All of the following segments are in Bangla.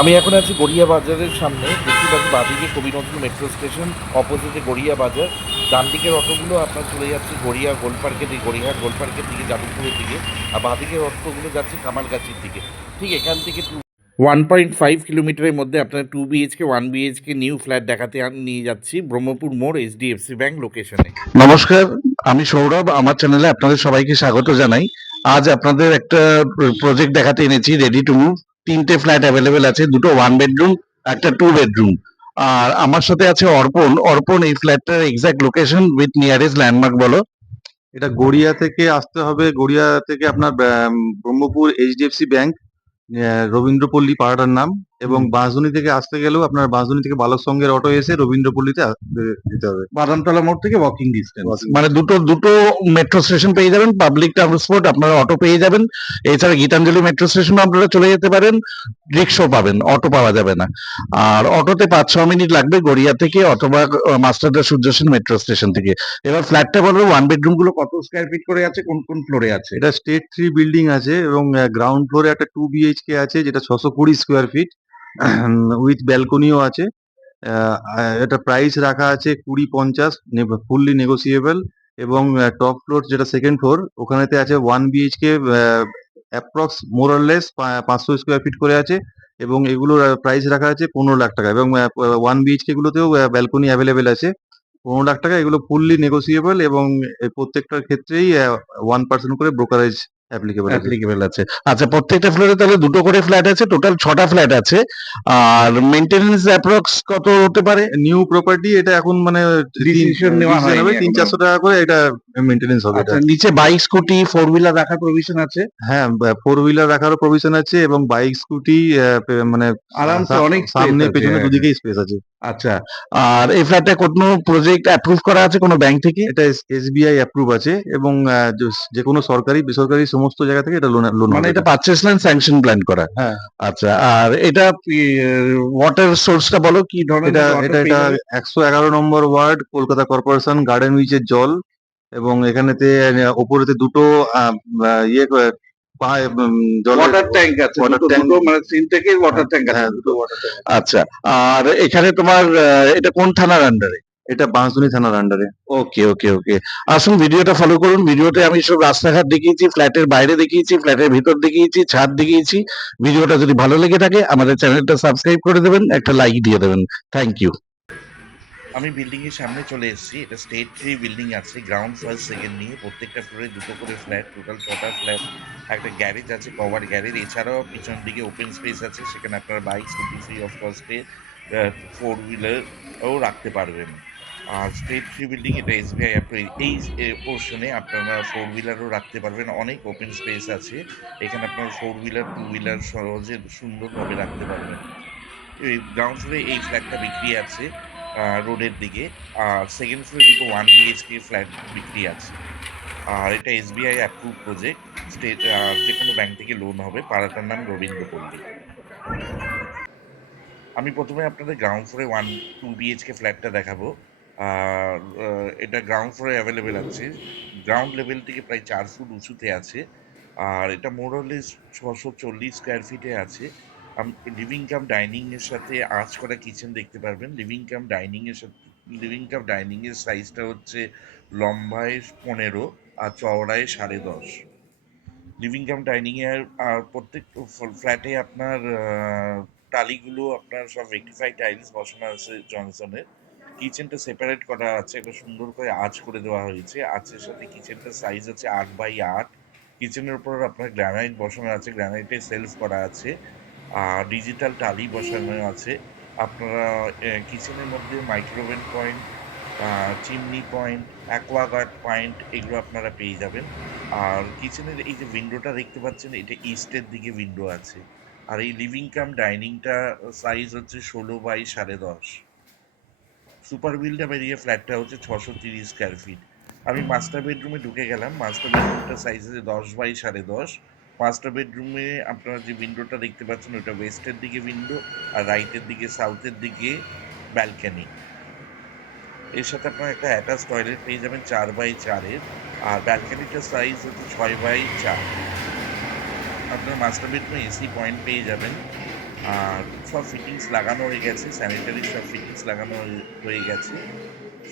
আমি এখন আছি গড়িয়া বাজারের সামনে। দেখতে পাচ্ছি বাঁদিকে কবি নজরুল মেট্রো স্টেশন, অপোজিটে গড়িয়া বাজার। ডান দিকের অটোগুলো আপনার চলে যাচ্ছে গড়িয়া গোল পার্কের দিকে, গড়িয়াহাট গোল পার্কের দিকে, যাদবপুরের দিকে। আর বাঁদিকের অটোগুলো যাচ্ছে কামারগাছির দিকে। ঠিক এখান থেকে 1.5 কিলোমিটারের মধ্যে আপনার 2 BHK 1 BHK নিউ ফ্ল্যাট দেখাতে নিয়ে যাচ্ছি ব্রহ্মপুর মোড়, HDFC ব্যাংক লোকেশনে। নমস্কার, আমি সৌরভ। আমার চ্যানেলে আপনাদের সবাইকে স্বাগত জানাই। আজ আপনাদের একটা প্রজেক্ট দেখাতে এনেছি, রেডি টু মুভ। 3টে ফ্ল্যাট অ্যাভেলেবেল আছে, দুটো 1 বেডরুম, একটা 2 বেডরুম। আর আমার সাথে আছে অর্পণ। অর্পণ, এই ফ্ল্যাটটার exact location with nearest landmark বলো। এটা গড়িয়া থেকে আসতে হবে। গড়িয়া থেকে আপনার ব্রহ্মপুর এইচডিএফসি ব্যাংক, রবীন্দ্রপল্লী পাড়াটার নাম। এবং বাঁশধনী থেকে আসতে গেলেও আপনার বাঁশধনী থেকে বালক সংঘের অটো এসে রবীন্দ্রপল্লীতে যেতে হবে। বাদামতলা মোড় থেকে ওয়াকিং ডিস্টেন্স, Walking মানে দুটো দুটো মেট্রো স্টেশন পেয়ে যাবেন, পাবলিক ট্রান্সপোর্ট, আপনারা অটো পেয়ে যাবেন। এছাড়া গীতাঞ্জলি মেট্রো স্টেশন আপনারা চলে যেতে পারেন, রিক্সা পাবেন, অটো পাওয়া যাবে না। আর অটোতে 5-6 মিনিট লাগবে গড়িয়া থেকে, অথবা মাস্টারদা সূর্য সেন মেট্রো স্টেশন থেকে। এবার ফ্ল্যাটটা বলবো, 1 বেডরুম গুলো কত স্কোয়ার ফিট করে আছে, কোন কোন ফ্লোরে আছে? এটা স্টেট 3 বিল্ডিং আছে এবং গ্রাউন্ড ফ্লোরে একটা 2 BHK আছে, যেটা 620 স্কোয়ার ফিট উইথ ব্যালকনিও আছে। এটা প্রাইস রাখা আছে 20-50, ফুললি নেগোসিয়েবল। এবং টপ ফ্লোর যেটা সেকেন্ড ফ্লোর, ওখানেতে আছে 1 BHK অ্যাপ্রক্স মোরলেস 500 স্কোয়ার ফিট করে আছে। এবং এগুলোর প্রাইস রাখা আছে 15 লাখ টাকা। এবং 1 BHK গুলোতেও ব্যালকনি অ্যাভেলেবেল আছে। 15 লাখ টাকা, এগুলো ফুললি নেগোসিয়েবল। এবং প্রত্যেকটার ক্ষেত্রেই 1% করে ব্রোকারেজ অ্যাপ্লিকেবল আছে। অ্যাপ্লিকেবল আছে। আচ্ছা, প্রত্যেকটা ফ্লোরে তাহলে দুটো করে ফ্ল্যাট আছে, টোটাল 6টা ফ্ল্যাট আছে। আর মেইনটেনেন্স অ্যাপ্রক্স কত হতে পারে? নিউ প্রপার্টি, এটা এখন মানে ডিসিশন নেওয়া ডিসিশন হয়নি হবে এখনো। 300-400 টাকা করে এটা মেনটেনেন্স হবে এটা। আচ্ছা, নিচে বাইক, স্কুটি, 4 হুইলার রাখার প্রভিশন আছে? হ্যাঁ, 4 হুইলার রাখারও প্রভিশন আছে এবং বাইক স্কুটি মানে আরামসে অনেক স্পেস সামনে আছে। পেছনে হ্যাঁ, হ্যাঁ। দুদিকেই স্পেস আছে। আচ্ছা, আর এই ফ্ল্যাটটা কোনো প্রজেক্ট অ্যাপ্রুভ করা আছে কোনো ব্যাংক থেকে? এটা এসবিআই অ্যাপ্রুভ আছে এবং যে কোনো সরকারি বেসরকারি সমস্ত জায়গা থেকে এটা লোন মানে হবে এটা এটা। পারচেস ল্যান্ড স্যাংশন প্ল্যান করা? হ্যাঁ, আচ্ছা, আর এটা ওয়াটার সোর্সটা বলো, কি ধরনের এটা ওয়াটার এটা পেয়ে এটা যাবে? 111 নম্বর ওয়ার্ড, কলকাতা কর্পোরেশন, গার্ডেন উইচের জল। এবং এখানেতে ওপরেতে দুটো আহ, আহ, ইয়ে করে- জলের ওয়াটার ট্যাঙ্ক আছে, ওয়াটার দুটো ট্যাঙ্ক। দুটো মানে সিনটেকের ওয়াটার ট্যাঙ্ক আছে হ্যাঁ, দুটো। দুটো ওয়াটার ট্যাঙ্ক। আচ্ছা, আর এখানে তোমার এটা কোন থানার আন্ডারে? এটা বাঁশধনী থানার আন্ডারে। ওকে, ওকে, ওকে। আসুন, ভিডিওটা ফলো করুন। ভিডিওতে আমি সব রাস্তাঘাট দেখিয়েছি, ফ্ল্যাটের বাইরে দেখিয়েছি, ফ্ল্যাটের ভিতর দেখিয়েছি, ছাদ দেখিয়েছি। ভিডিওটা যদি ভালো লেগে থাকে আমাদের চ্যানেলটা সাবস্ক্রাইব করে দেবেন, একটা লাইক দিয়ে দেবেন। Thank you. আমি বিল্ডিংয়ের সামনে চলে এসেছি। এটা স্টেট 3 বিল্ডিং আছে, গ্রাউন্ড ফার্স্ট সেকেন্ড নিয়ে। প্রত্যেকটা ফ্লোরে দুটো করে ফ্ল্যাট, টোটাল 6টা ফ্ল্যাট। একটা গ্যারেজ আছে, কভার গ্যারেজ। এছাড়াও পিছন দিকে ওপেন স্পেস আছে, সেখানে আপনার বাইক স্কুটি ফ্রি অফ কস্টে 4 হুইলারও রাখতে পারবেন। আর স্টেট 3 বিল্ডিং, এটা এসবিআই এই পোর্শনে আপনারা 4 হুইলারও রাখতে পারবেন। অনেক ওপেন স্পেস আছে এখানে, আপনার 4 হুইলার 2 হুইলার সহজে সুন্দরভাবে রাখতে পারবেন। এই গ্রাউন্ড ফ্লোরে এই ফ্ল্যাটটা বিক্রি আছে রোডের দিকে। আর সেকেন্ড ফ্লোরে দুটো 1 BHK ফ্ল্যাট বিক্রি আছে। আর এটা এসবিআই অ্যাপ্রুভ প্রজেক্ট। স্টেট যে কোনো ব্যাংক থেকে লোন হবে। পাড়াটার নাম রবীন্দ্রপল্লী। আমি প্রথমে আপনাদের গ্রাউন্ড ফ্লোরে 2 BHK ফ্ল্যাটটা দেখাবো। আর এটা গ্রাউন্ড ফ্লোরে অ্যাভেলেবেল আছে। গ্রাউন্ড লেভেল থেকে প্রায় 4 ফুট উঁচুতে আছে। আর এটা মোরলেস 640 স্কোয়ার ফিটে আছে। লিভিং কাম ডাইনিং এর সাথে আঁচ করা কিচেন দেখতে পারবেন। লিভিং কাম ডাইনিং এর সাইজটা হচ্ছে লম্বায় 15 আর চওড়ায় 10.5। লিভিং কাম ডাইনিং এর আর প্রত্যেক ফ্ল্যাটে আপনার টালিগুলো আপনার সব রেক্টিফাই টাইলস বসানো আছে জনসনের। কিচেনটা সেপারেট করা আছে, একটা সুন্দর করে আঁচ করে দেওয়া হয়েছে। আঁচের সাথে কিচেনটার সাইজ হচ্ছে 8x8। কিচেনের উপর আপনার গ্রানাইট বসানো আছে, গ্রানাইটে সেলফ করা আছে। আর ডিজিটাল টালি বসানো আছে। আপনারা কিচেনের মধ্যে micro oven point, chimney point, Aquaguard point এগুলো আপনারা পেয়ে যাবেন। আর কিচেনের এই যে উইন্ডোটা দেখতে পাচ্ছেন, এটা ইস্টের দিকে উইন্ডো আছে। আর এই লিভিং কাম ডাইনিংটা সাইজ হচ্ছে 16x10.5। সুপার বিল্ডাপ এরিয়া ফ্ল্যাটটা হচ্ছে 630 স্কোয়ার ফিট। আমি মাস্টার বেডরুমে ঢুকে গেলাম। মাস্টার বেডরুমটা সাইজ হচ্ছে 10x10.5। মাস্টার বেডরুমে আপনারা যে উইন্ডোটা দেখতে পাচ্ছেন, ওটা ওয়েস্টের দিকে উইন্ডো, আর রাইটের দিকে সাউথের দিকে ব্যালকনি। এর সাথে আপনারা একটা অ্যাটাচ টয়লেট পেয়ে যাবেন 4x4-এর। আর ব্যালকনিটার সাইজ হচ্ছে 6x4। আপনার মাস্টার বেডরুমে এসি পয়েন্ট পেয়ে যাবেন। আর সব ফিটিংস লাগানো হয়ে গেছে, স্যানিটারি সব ফিটিংস লাগানো হয়ে গেছে।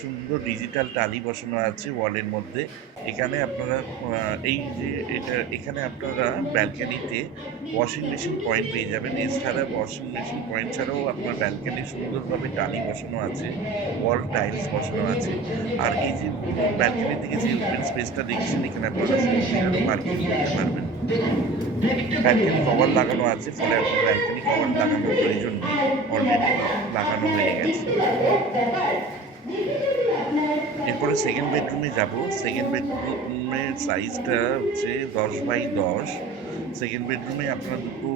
সুন্দর ডিজিটাল টালি বসানো আছে ওয়ালের মধ্যে। এখানে আপনারা এই যে এখানে আপনারা ব্যালকনিতে ওয়াশিং মেশিন পয়েন্ট পেয়ে যাবেন। এছাড়া ওয়াশিং মেশিন পয়েন্ট ছাড়াও আপনার ব্যালকনি সুন্দরভাবে টালি বসানো আছে, ওয়াল টাইলস বসানো আছে। আর এই যে ব্যালকনি থেকে যে ওপেন স্পেসটা দেখছেন, এখানে আপনারা 4 হুইলারও পার্কিং করতে পারবেন। ব্যালকনি কভার লাগানো আছে, ফলে আপনার ব্যালকনি কভার লাগানোর প্রয়োজন নেই, অলরেডি লাগানো হয়ে গেছে। এরপরে সেকেন্ড বেডরুমে যাব। সেকেন্ড বেডরুমের সাইজটা হচ্ছে 10x10। সেকেন্ড বেডরুমে আপনারা দুটো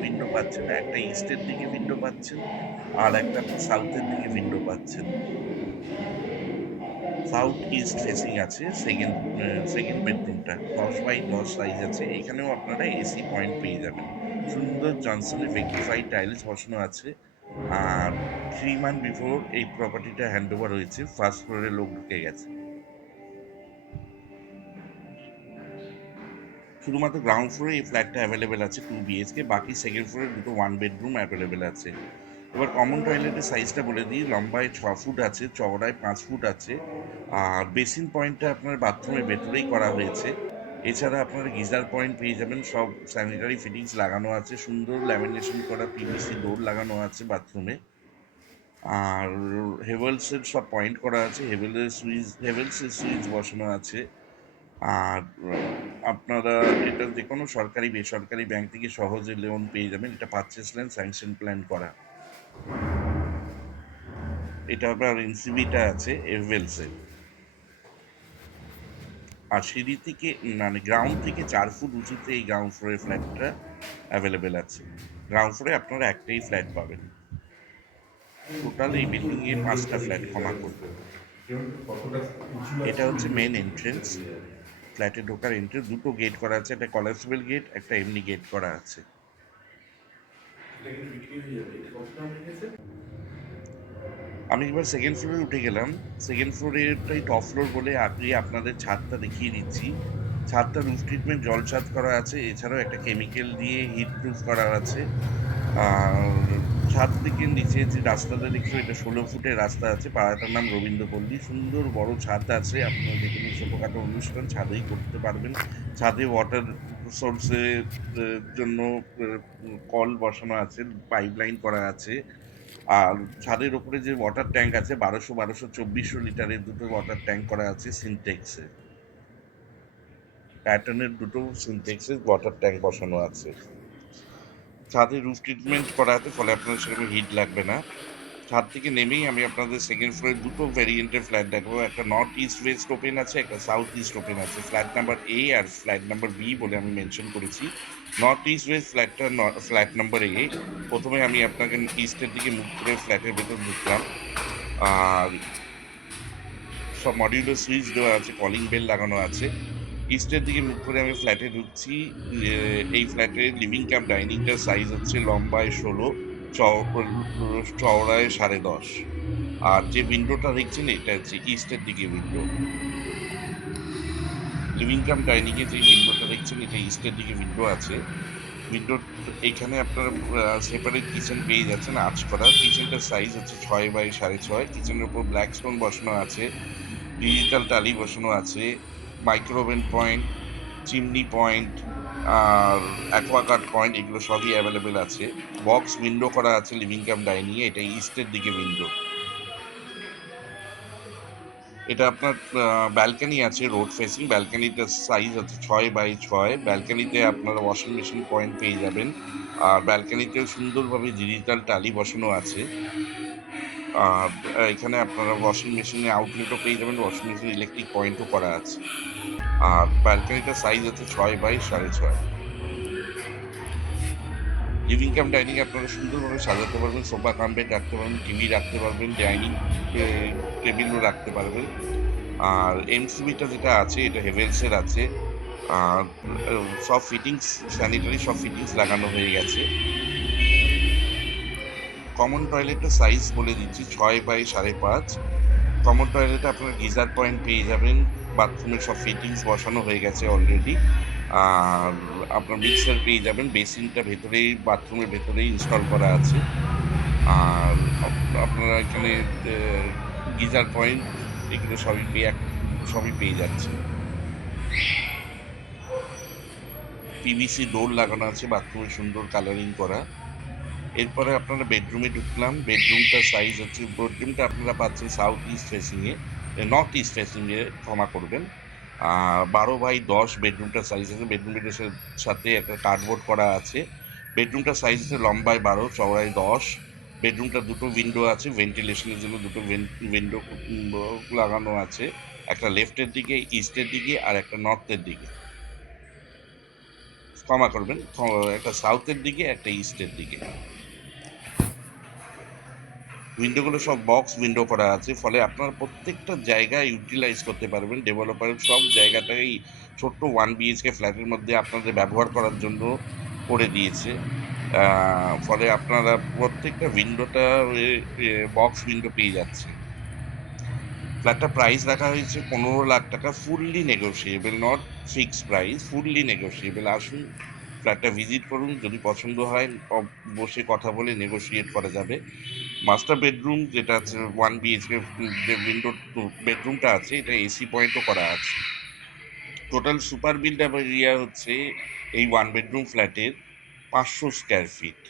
উইন্ডো পাচ্ছেন, একটা ইস্টের দিকে উইন্ডো পাচ্ছেন আর একটা আপনার সাউথের দিকে উইন্ডো পাচ্ছেন। সাউথ ইস্ট ফেসিং আছে সেকেন্ড বেডরুমটা, 10x10 সাইজ আছে। এখানেও আপনারা এসি পয়েন্ট পেয়ে যাবেন। সুন্দর জনসনের ভেক্টিফাইড টাইলস বসানো আছে। আর 3 মান্থ বিফোর এই প্রপার্টিটা হ্যান্ড ওভার হয়েছে, ফার্স্ট ফ্লোরে লোক ঢুকে গেছে। শুধুমাত্র গ্রাউন্ড ফ্লোরে এই ফ্ল্যাটটা অ্যাভেলেবেল আছে 2 BHK, বাকি সেকেন্ড ফ্লোরে দুটো 1 বেডরুম অ্যাভেলেবেল আছে। এবার কমন টয়লেটের সাইজটা বলে দিই। লম্বায় 6 ফুট আছে, চওড়ায় 5 ফুট আছে। আর বেসিন পয়েন্টটা আপনার বাথরুমের ভেতরেই করা হয়েছে। এছাড়া আপনারা গিজার পয়েন্ট পেয়ে যাবেন, সব স্যানিটারি ফিটিংস লাগানো আছে, সুন্দর ল্যামিনেশন করা PVC ডোর লাগানো আছে বাথরুমে। আর হেভেলসের সব পয়েন্ট করা আছে, হেভেলসের সুইচ বসানো আছে। আর আপনারা এটা যে কোনো সরকারি বেসরকারি ব্যাংক থেকে সহজে লোন পেয়ে যাবেন। এটা পারচেস প্ল্যান, স্যাংশন প্ল্যান করা। এটা আপনার এনসিবিটা আছে হেভেলসের। আর সিঁড়ি থেকে মানে গ্রাউন্ড থেকে 4 ফুট উঁচুতে এই গ্রাউন্ড ফ্লোরের ফ্ল্যাটটা অ্যাভেলেবেল আছে। গ্রাউন্ড ফ্লোরে আপনারা একটাই ফ্ল্যাট পাবেন। টোটাল এই বিল্ডিংয়ে 5টা ফ্ল্যাট, ক্ষমা করবেন। এটা হচ্ছে মেন এন্ট্রেন্স, ফ্ল্যাটে ঢোকার এন্ট্রেন্স। দুটো গেট করা আছে, একটা কলাপসিবল গেট, একটা এমনি গেট করা আছে। আমি এবার সেকেন্ড ফ্লোরে উঠে গেলাম। সেকেন্ড ফ্লোরেরটাই টপ ফ্লোর বলে আগে আপনাদের ছাদটা দেখিয়ে দিচ্ছি। ছাদটা রুফ ট্রিটমেন্ট জল ছাদ করা আছে, এছাড়াও একটা কেমিক্যাল দিয়ে হিট প্রুফ করা আছে। আর ছাদ থেকে নিচে যে রাস্তাটা দেখছো, এটা 16 ফুটের রাস্তা আছে। পাড়াটার নাম রবীন্দ্রপল্লী। সুন্দর বড় ছাদ আছে, আপনারা যে কোনো ছোটোখাটো অনুষ্ঠান ছাদেই করতে পারবেন। ছাদে ওয়াটার সোর্সের জন্য কল বসানো আছে, পাইপ লাইন করা আছে। আর ছাদের ওপরে যে ওয়াটার ট্যাঙ্ক আছে 1200 2400 লিটারের দুটো ওয়াটার ট্যাঙ্ক করা আছে সিনটেক্সে, প্যাটার্নের দুটো সিনটেক্সের ওয়াটার ট্যাঙ্ক বসানো আছে। ছাদে রুফ ট্রিটমেন্ট করা আছে, ফলে আপনার সেরকম হিট লাগবে না। ছাদ থেকে নেমেই আমি আপনাদের সেকেন্ড ফ্লোরে দুটো ভ্যারিয়েন্টের ফ্ল্যাট দেখাবো। একটা নর্থ ইস্ট ওয়েস্ট ওপেন আছে, একটা সাউথ ইস্ট ওপেন আছে। ফ্ল্যাট নাম্বার A আর ফ্ল্যাট নাম্বার B বলে আমি মেনশন করেছি। নর্থ ইস্ট ওয়েস্ট ফ্ল্যাটটা ফ্ল্যাট নাম্বার A। প্রথমে আমি আপনাকে ইস্টের দিকে মুখ করে ফ্ল্যাটের ভেতর ঢুকলাম। আর সব মডিউলার সুইচ দেওয়া আছে, কলিং বেল লাগানো আছে। ইস্টের দিকে মুখ করে আমি ফ্ল্যাটে ঢুকছি। এই ফ্ল্যাটের লিভিং কাম ডাইনিংটার সাইজ হচ্ছে লম্বায় 16, চওড়ায় 10.5। আর যে উইন্ডোটা দেখছেন এটা হচ্ছে ইস্টের দিকে উইন্ডো। লিভিং কাম ডাইনিংয়ে যে উইন্ডোটা দেখছেন এটা ইস্টের দিকে উইন্ডো আছে। উইন্ডো এখানে আপনারা সেপারেট কিচেন পেয়ে যাচ্ছেন, আর্চ করা। কিচেনটার সাইজ হচ্ছে 6x6.5। কিচেনের উপর ব্ল্যাক স্টোন বসানো আছে, ডিজিটাল টালি বসানো আছে, মাইক্রোওভেন পয়েন্ট, চিমনি পয়েন্ট আর অ্যাকোয়াগার্ড পয়েন্ট, এগুলো সবই অ্যাভেলেবেল আছে। বক্স উইন্ডো করা আছে লিভিং কাম ডাইনিংয়ে, এটা ইস্টের দিকে উইন্ডো। এটা আপনার ব্যালকনি আছে রোড ফেসিং। ব্যালকনিটার সাইজ হচ্ছে 6x6। ব্যালকনিতে আপনারা ওয়াশিং মেশিন পয়েন্ট পেয়ে যাবেন। আর ব্যালকনিতেও সুন্দরভাবে ডিজিটাল টালি বসানো আছে। আর এখানে আপনারা ওয়াশিং মেশিনে আউটলেটও পেয়ে যাবেন, ওয়াশিং মেশিন ইলেকট্রিক পয়েন্টও করা আছে। আর ব্যালকনিটার সাইজ হচ্ছে 6x6.5। লিভিং কাম ডাইনিং আপনারা সুন্দরভাবে সাজাতে পারবেন, সোফা কাম বেড রাখতে পারবেন, টিভি রাখতে পারবেন, ডাইনিং টেবিলও রাখতে পারবেন। আর এমসিবিটা যেটা আছে এটা হেভেলসের আছে। আর সব ফিটিংস, স্যানিটারি সব ফিটিংস লাগানো হয়ে গেছে। কমন টয়লেটের সাইজ বলে দিচ্ছি 6x5.5। কমন টয়লেটে আপনারা গিজার পয়েন্ট পেয়ে যাবেন, বাথরুমের সব ফিটিংস বসানো হয়ে গেছে অলরেডি। আর আপনার মিক্সার পেয়ে যাবেন, বেসিনটা ভেতরেই বাথরুমের ভেতরেই ইনস্টল করা আছে। আর আপনারা এখানে গিজার পয়েন্ট এগুলো সবই পেয়ে যাচ্ছেন। পিভিসি ডোর লাগানো আছে, বাথরুমে সুন্দর কালারিং করা। এরপরে আপনারা বেডরুমে ঢুকলাম। বেডরুমটার সাইজ হচ্ছে, বেডরুমটা আপনারা পাচ্ছেন সাউথ ইস্ট ফেসিংয়ে, নর্থ ইস্ট ফেসিংয়ে, ক্ষমা করবেন। 12x10 বেডরুমটার সাইজ আছে। বেডরুমের সাথে একটা কার্ডবোর্ড করা আছে। বেডরুমটার সাইজ আছে লম্বায় 12, চওড়ায় 10। বেডরুমটা দুটো উইন্ডো আছে, ভেন্টিলেশনের জন্য দুটো উইন্ডো লাগানো আছে, একটা লেফটের দিকে ইস্টের দিকে আর একটা নর্থের দিকে, ক্ষমা করবেন, একটা সাউথের দিকে একটা ইস্টের দিকে। উইন্ডোগুলো সব বক্স উইন্ডো করা আছে, ফলে আপনারা প্রত্যেকটা জায়গায় ইউটিলাইজ করতে পারবেন। ডেভেলপারের সব জায়গাটাই ছোট্ট 1 BHK ফ্ল্যাটের মধ্যে আপনাদের ব্যবহার করার জন্য করে দিয়েছে। ফলে আপনারা প্রত্যেকটা উইন্ডোটা বক্স উইন্ডো পেয়ে যাচ্ছে। ফ্ল্যাটটা প্রাইস রাখা হয়েছে 15 লাখ টাকা, fully negotiable, not fixed price, fully negotiable. আসুন ফ্ল্যাটটা ভিজিট করুন, যদি পছন্দ হয় বসে কথা বলে নেগোশিয়েট করা যাবে। মাস্টার বেডরুম যেটা আছে 1 BHK, যে উইন্ডো বেডরুমটা আছে, এটা এসি পয়েন্টও করা আছে। Total super build up area হচ্ছে এই 1 বেডরুম ফ্ল্যাটের 500 স্কোয়ার ফিট।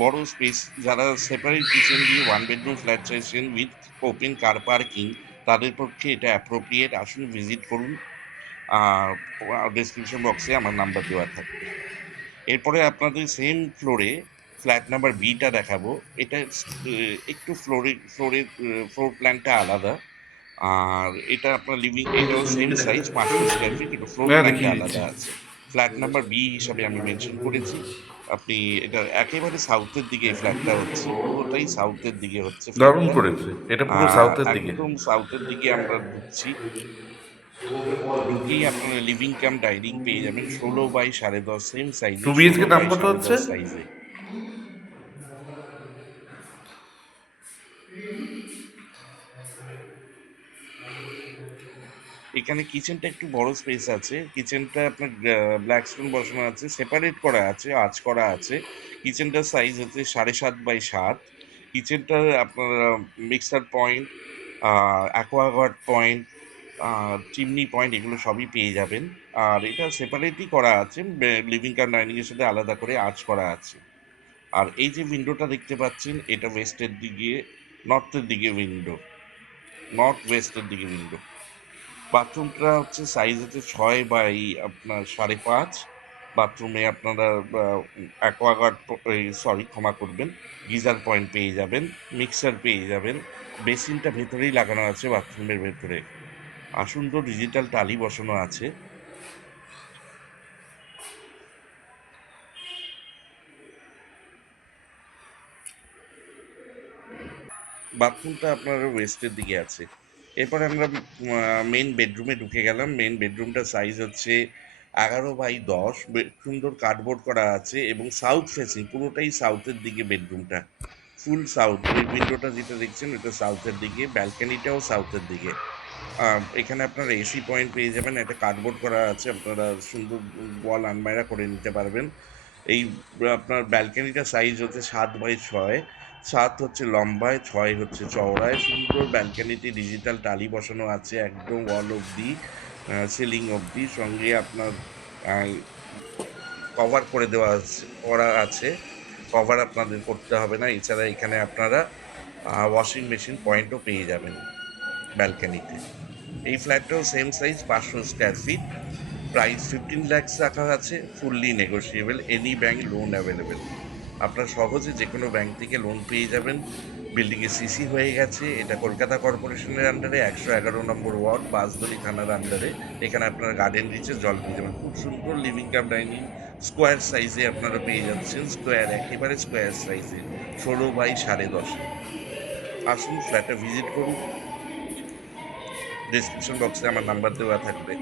বড় স্পেস, যারা সেপারেট কিচেন দিয়ে 1 বেডরুম ফ্ল্যাট চাইছেন উইথ ওপেন কার পার্কিং, তাদের পক্ষে এটা অ্যাপ্রোপ্রিয়েট। আসুন ভিজিট করুন। ডেসক্রিপশন বক্সে আমার নাম্বার দেওয়া থাকবে। এরপরে আপনাদের সেম ফ্লোরে ফ্ল্যাট নাম্বার বিটা দেখাবো। এটা একটু ফ্লোর প্ল্যানটা আলাদা। আর এটা আপনার এটাও সেম সাইজ 500 স্কোয়ার ফিট, একটু ফ্লোর প্ল্যানটা আলাদা আছে। ফ্ল্যাট নাম্বার বি হিসাবে আমি মেনশন করেছি। আপনি এটা একেবারে সাউথের দিকে ফ্ল্যাটটা হচ্ছে, পুরোটাই সাউথের দিকে হচ্ছে দারুণ ফ্ল্যাটটা। করেছে, এটা পুরো সাউথের দিকে। একদম সাউথের দিকে আমরা ঢুকছি। ঢুকেই আপনারা লিভিং কাম ডাইনিং পেয়ে যাবেন 16x10.5 সেম সাইজে, 2 BHK দাম কত 16x10.5 হচ্ছে? সাইজে। এখানে কিচেনটা একটু বড় স্পেস আছে। কিচেনটা আপনার ব্ল্যাক স্টোন বসানো আছে, সেপারেট করা আছে, আঁচ করা আছে। কিচেনটার সাইজ হচ্ছে 7.5x7। কিচেনটা আপনার mixer point, Aquaguard point, chimney point, এগুলো সবই পেয়ে যাবেন। আর এটা সেপারেটই করা আছে, লিভিং কাম ডাইনিংয়ের সাথে আলাদা করে আঁচ করা আছে। আর এই যে উইন্ডোটা দেখতে পাচ্ছেন, এটা ওয়েস্টের দিকে, নর্থের দিকে উইন্ডো, নর্থ ওয়েস্টের দিকে উইন্ডো। বাথরুমটা হচ্ছে সাইজ হচ্ছে 6x5। বাথরুমে আপনারা অ্যাকোয়াগার্ড, ক্ষমা করবেন, গিজার পয়েন্ট পেয়ে যাবেন, মিক্সার পেয়ে যাবেন। বেসিনটা ভেতরেই লাগানো আছে বাথরুমের ভেতরে। আর সুন্দর ডিজিটাল টালি বসানো আছে। বাথরুমটা আপনার ওয়েস্টের দিকে আছে। এরপরে আমরা মেন বেডরুমে ঢুকে গেলাম। মেন বেডরুমটার সাইজ হচ্ছে 11x10, সুন্দর কার্ডবোর্ড করা আছে এবং সাউথ ফেসিং, পুরোটাই সাউথের দিকে বেডরুমটা, ফুল সাউথ। উইন্ডোটা যেটা দেখছেন এটা সাউথের দিকে, ব্যালকানিটাও সাউথের দিকে। এখানে আপনারা এসি পয়েন্ট পেয়ে যাবেন, একটা কার্ডবোর্ড করা আছে, আপনারা সুন্দর ওয়াল আনমাইরা করে নিতে পারবেন। এই আপনার ব্যালকানিটা সাইজ হচ্ছে 7x6, 7 হচ্ছে লম্বায়, 6 হচ্ছে চওড়ায়। সুন্দর ব্যালকানিতে ডিজিটাল টালি বসানো আছে একদম ওয়াল অবধি, সিলিং অবধি। সঙ্গে আপনার কভার করে করা আছে, কভার আপনাদের করতে হবে না। এছাড়া এখানে আপনারা ওয়াশিং মেশিন পয়েন্টও পেয়ে যাবেন ব্যালকানিতে। এই ফ্ল্যাটটাও same size 500 square feet. Price 15 lakhs রাখা আছে, fully negotiable, any bank loan available. আপনার সহজে যে কোনো ব্যাংক থেকে লোন পেয়ে যাবেন। বিল্ডিংয়ে সিসি হয়ে গেছে। এটা কলকাতা কর্পোরেশনের আন্ডারে, 111 নম্বর ওয়ার্ড, বাঁশদড়ি থানার আন্ডারে। এখানে আপনারা গার্ডেন রিচে জল পেয়ে যাবেন। খুব সুন্দর লিভিং কাম ডাইনিং স্কোয়ার সাইজে আপনারা পেয়ে যাচ্ছেন, স্কোয়ার, একেবারে স্কোয়ার সাইজে, 16x10.5। আসুন ফ্ল্যাটটা ভিজিট করুন। ডেসক্রিপশন বক্সে আমার নাম্বার দেওয়া থাকবে।